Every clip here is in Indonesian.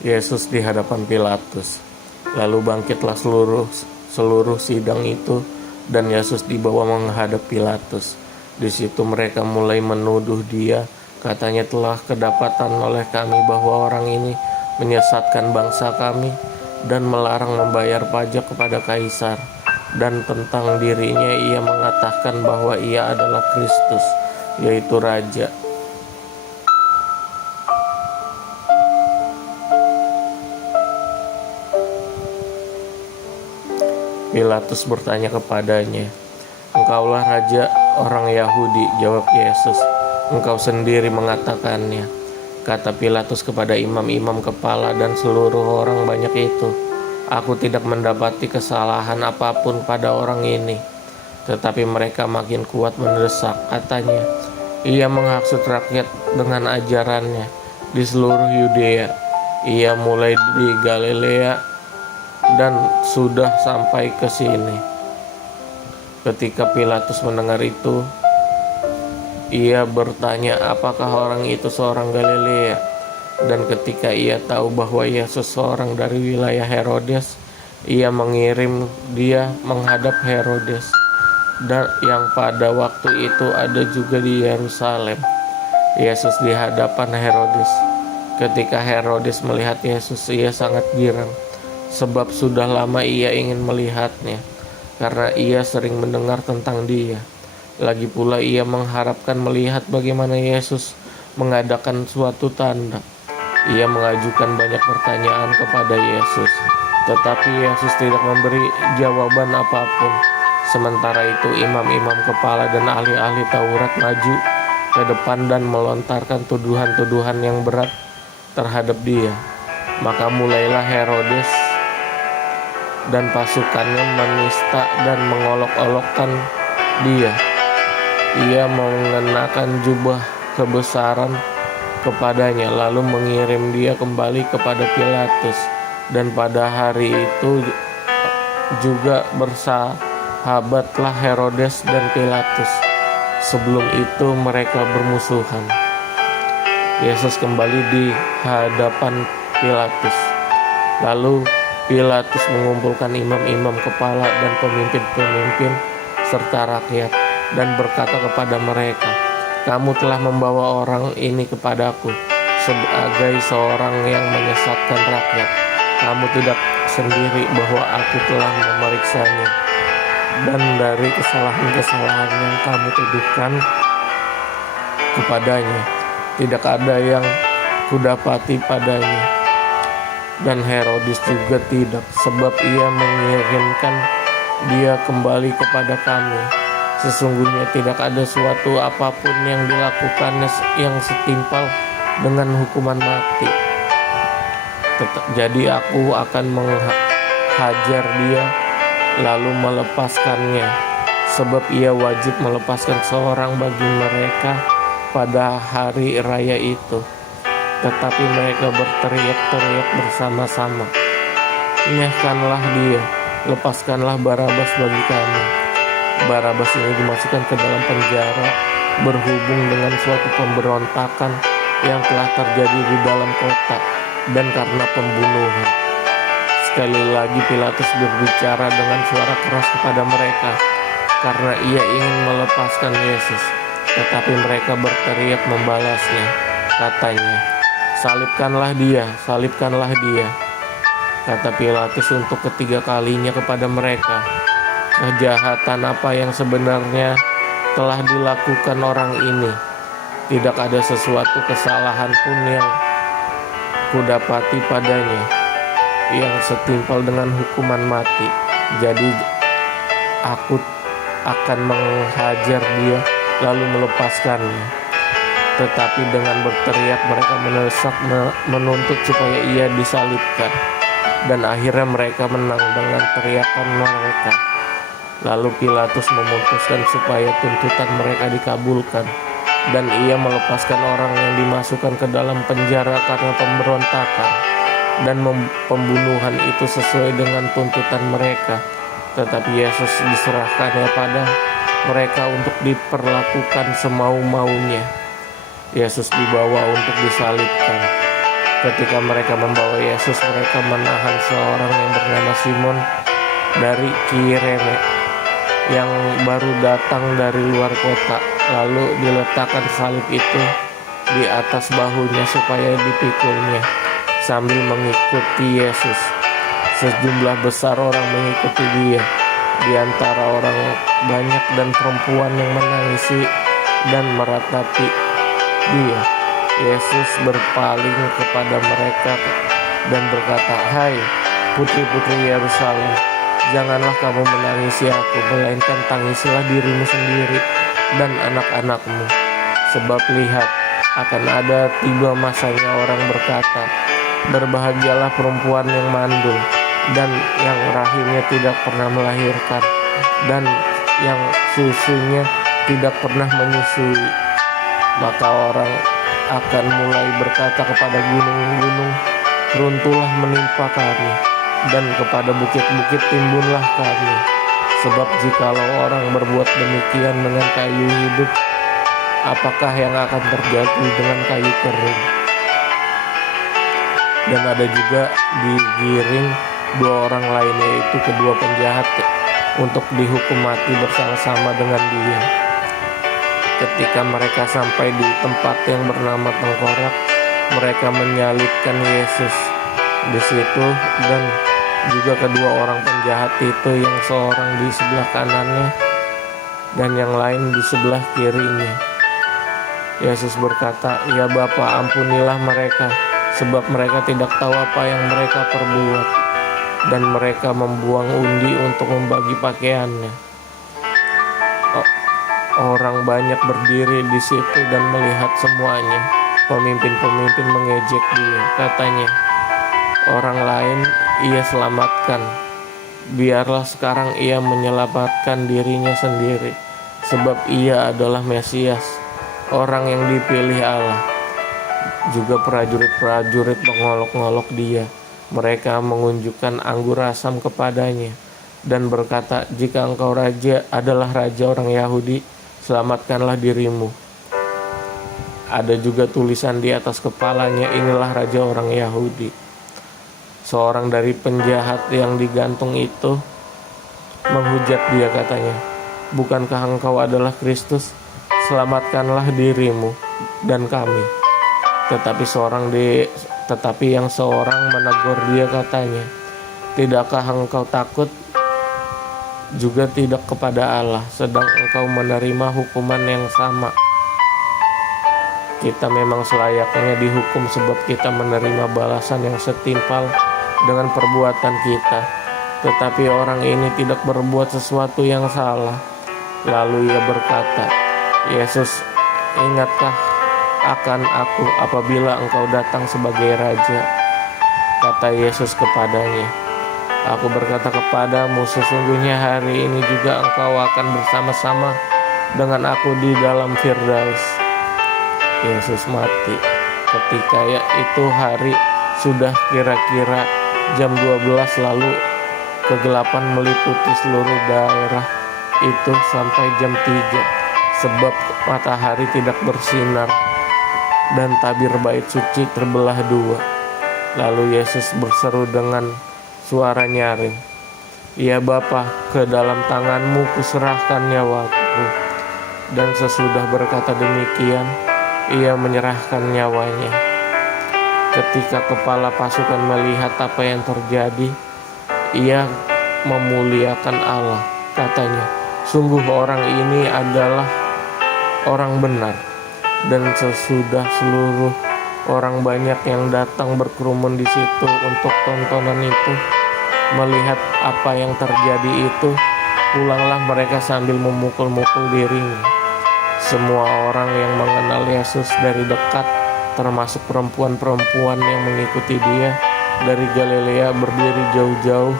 Yesus di hadapan Pilatus. Lalu bangkitlah seluruh sidang itu, dan Yesus dibawa menghadap Pilatus. Di situ mereka mulai menuduh dia, katanya, telah kedapatan oleh kami bahwa orang ini menyesatkan bangsa kami dan melarang membayar pajak kepada Kaisar. Dan tentang dirinya ia mengatakan bahwa ia adalah Kristus, yaitu Raja. Pilatus bertanya kepadanya, "Engkaulah raja orang Yahudi?" Jawab Yesus, "Engkau sendiri mengatakannya." Kata Pilatus kepada imam-imam kepala dan seluruh orang banyak itu, "Aku tidak mendapati kesalahan apapun pada orang ini." Tetapi mereka makin kuat mendesak, katanya, "Ia menghasut rakyat dengan ajarannya di seluruh Yudea. Ia mulai di Galilea dan sudah sampai ke sini." Ketika Pilatus mendengar itu, ia bertanya, apakah orang itu seorang Galilea? Dan ketika ia tahu bahwa Yesus seorang dari wilayah Herodes, ia mengirim dia menghadap Herodes, dan yang pada waktu itu ada juga di Yerusalem. Yesus di hadapan Herodes. Ketika Herodes melihat Yesus, ia sangat girang, sebab sudah lama ia ingin melihatnya, karena ia sering mendengar tentang dia. Lagi pula ia mengharapkan melihat bagaimana Yesus mengadakan suatu tanda. Ia mengajukan banyak pertanyaan kepada Yesus, tetapi Yesus tidak memberi jawaban apapun. Sementara itu imam-imam kepala dan ahli-ahli Taurat maju ke depan dan melontarkan tuduhan-tuduhan yang berat terhadap dia. Maka mulailah Herodes dan pasukannya menista dan mengolok-olokkan dia. Ia mengenakan jubah kebesaran kepadanya, lalu mengirim dia kembali kepada Pilatus. Dan pada hari itu juga bersahabatlah Herodes dan Pilatus. Sebelum itu mereka bermusuhan. Yesus kembali di hadapan Pilatus. Lalu Pilatus mengumpulkan imam-imam kepala dan pemimpin-pemimpin serta rakyat, dan berkata kepada mereka, "Kamu telah membawa orang ini kepadaku sebagai seorang yang menyesatkan rakyat. Kamu tidak sendiri bahwa aku telah memeriksanya, dan dari kesalahan-kesalahan yang kamu tuduhkan kepadanya, tidak ada yang kudapati padanya. Dan Herodes juga tidak, sebab ia mengirimkan dia kembali kepada kami. Sesungguhnya tidak ada suatu apapun yang dilakukannya yang setimpal dengan hukuman mati. Jadi aku akan menghajar dia lalu melepaskannya, sebab ia wajib melepaskan seorang bagi mereka pada hari raya itu." Tetapi mereka berteriak-teriak bersama-sama, "Nyahkanlah dia, lepaskanlah Barabas bagi kami." Barabas ini dimasukkan ke dalam penjara berhubung dengan suatu pemberontakan yang telah terjadi di dalam kota, dan karena pembunuhan. Sekali lagi Pilatus berbicara dengan suara keras kepada mereka, karena ia ingin melepaskan Yesus. Tetapi mereka berteriak membalasnya, katanya, "Salibkanlah dia, salibkanlah dia." Kata Pilatus untuk ketiga kalinya kepada mereka, "Kejahatan apa yang sebenarnya telah dilakukan orang ini? Tidak ada sesuatu kesalahan pun yang kudapati padanya yang setimpal dengan hukuman mati. Jadi aku akan menghajar dia lalu melepaskannya." Tetapi dengan berteriak mereka mendesak menuntut supaya ia disalibkan. Dan akhirnya mereka menang dengan teriakan mereka. Lalu Pilatus memutuskan supaya tuntutan mereka dikabulkan, dan ia melepaskan orang yang dimasukkan ke dalam penjara karena pemberontakan dan pembunuhan itu sesuai dengan tuntutan mereka. Tetapi Yesus diserahkannya pada mereka untuk diperlakukan semau-maunya. Yesus dibawa untuk disalibkan. Ketika mereka membawa Yesus, mereka menahan seorang yang bernama Simon dari Kirene yang baru datang dari luar kota. Lalu diletakkan salib itu di atas bahunya supaya dipikulnya sambil mengikuti Yesus. Sejumlah besar orang mengikuti dia, di antara orang banyak dan perempuan yang menangisi dan meratapi dia. Yesus berpaling kepada mereka dan berkata, "Hai putri-putri Yerusalem, janganlah kamu menangisi aku, melainkan tangisilah dirimu sendiri dan anak-anakmu. Sebab lihat, akan ada tiba masanya orang berkata, berbahagialah perempuan yang mandul dan yang rahimnya tidak pernah melahirkan, dan yang susunya tidak pernah menyusui. Maka orang akan mulai berkata kepada gunung-gunung, runtuhlah menimpa kami, dan kepada bukit-bukit timbunlah kami. Sebab jikalau orang berbuat demikian dengan kayu hidup, apakah yang akan terjadi dengan kayu kering?" Dan ada juga digiring dua orang lain, yaitu kedua penjahat, untuk dihukum mati bersama-sama dengan dia. Ketika mereka sampai di tempat yang bernama Tengkorak, mereka menyalibkan Yesus di situ, dan juga kedua orang penjahat itu, yang seorang di sebelah kanannya dan yang lain di sebelah kirinya. Yesus berkata, "Ya Bapa, ampunilah mereka, sebab mereka tidak tahu apa yang mereka perbuat." Dan mereka membuang undi untuk membagi pakaiannya. Orang banyak berdiri di situ dan melihat semuanya. Pemimpin-pemimpin mengejek dia, katanya, "Orang lain ia selamatkan, biarlah sekarang ia menyelamatkan dirinya sendiri, sebab ia adalah Mesias, orang yang dipilih Allah." Juga prajurit-prajurit mengolok-ngolok dia. Mereka mengunjukkan anggur asam kepadanya dan berkata, "Jika engkau adalah raja orang Yahudi, selamatkanlah dirimu." Ada juga tulisan di atas kepalanya, "Inilah raja orang Yahudi." Seorang dari penjahat yang digantung itu menghujat dia, katanya, "Bukankah engkau adalah Kristus? Selamatkanlah dirimu dan kami." Tetapi yang seorang menegur dia, katanya, "Tidakkah engkau takut juga tidak kepada Allah, sedang engkau menerima hukuman yang sama? Kita memang selayaknya dihukum, sebab kita menerima balasan yang setimpal dengan perbuatan kita. Tetapi orang ini tidak berbuat sesuatu yang salah." Lalu ia berkata, "Yesus, ingatkah akan aku apabila engkau datang sebagai raja?" Kata Yesus kepadanya, "Aku berkata kepadamu, sesungguhnya hari ini juga engkau akan bersama-sama dengan aku di dalam Firdaus." Yesus mati. Ketika itu hari sudah kira-kira jam 12, lalu kegelapan meliputi seluruh daerah itu sampai jam 3, sebab matahari tidak bersinar dan tabir bait suci terbelah dua. Lalu Yesus berseru dengan suara nyaring, "Ya Bapa, ke dalam tanganmu kuserahkan nyawaku." Dan sesudah berkata demikian, ia menyerahkan nyawanya. Ketika kepala pasukan melihat apa yang terjadi, ia memuliakan Allah. Katanya, "Sungguh orang ini adalah orang benar." Dan sesudah seluruh orang banyak yang datang berkerumun di situ untuk tontonan itu, melihat apa yang terjadi itu, pulanglah mereka sambil memukul-mukul dirinya. Semua orang yang mengenal Yesus dari dekat, termasuk perempuan-perempuan yang mengikuti dia dari Galilea, berdiri jauh-jauh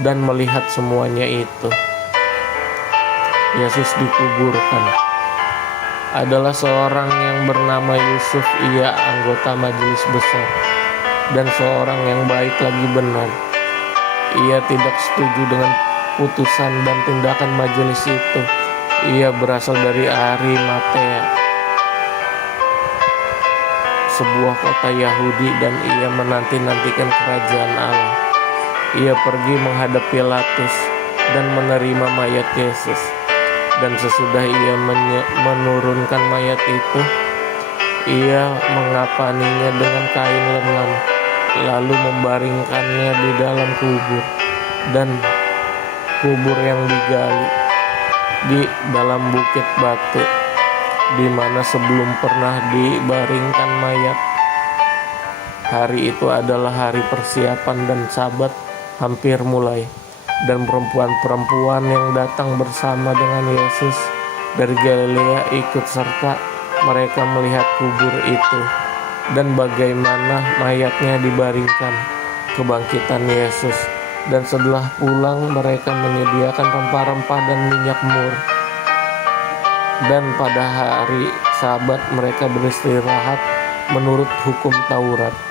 dan melihat semuanya itu. Yesus dikuburkan. Adalah seorang yang bernama Yusuf, ia anggota majelis besar dan seorang yang baik lagi benar. Ia tidak setuju dengan putusan dan tindakan majelis itu. Ia berasal dari Arimatea, sebuah kota Yahudi dan ia menanti-nantikan kerajaan Allah. Ia pergi menghadap Pilatus dan menerima mayat Yesus. Dan sesudah ia menurunkan mayat itu, ia mengapaninya dengan kain lenan, lalu membaringkannya di dalam kubur. Dan kubur yang digali di dalam bukit batu, di mana sebelum pernah dibaringkan mayat. Hari itu adalah hari persiapan dan Sabat hampir mulai. Dan perempuan-perempuan yang datang bersama dengan Yesus dari Galilea ikut serta mereka melihat kubur itu dan bagaimana mayatnya dibaringkan. Kebangkitan Yesus. Dan setelah pulang mereka menyediakan rempah-rempah dan minyak mur. Dan pada hari Sabat mereka beristirahat menurut hukum Taurat.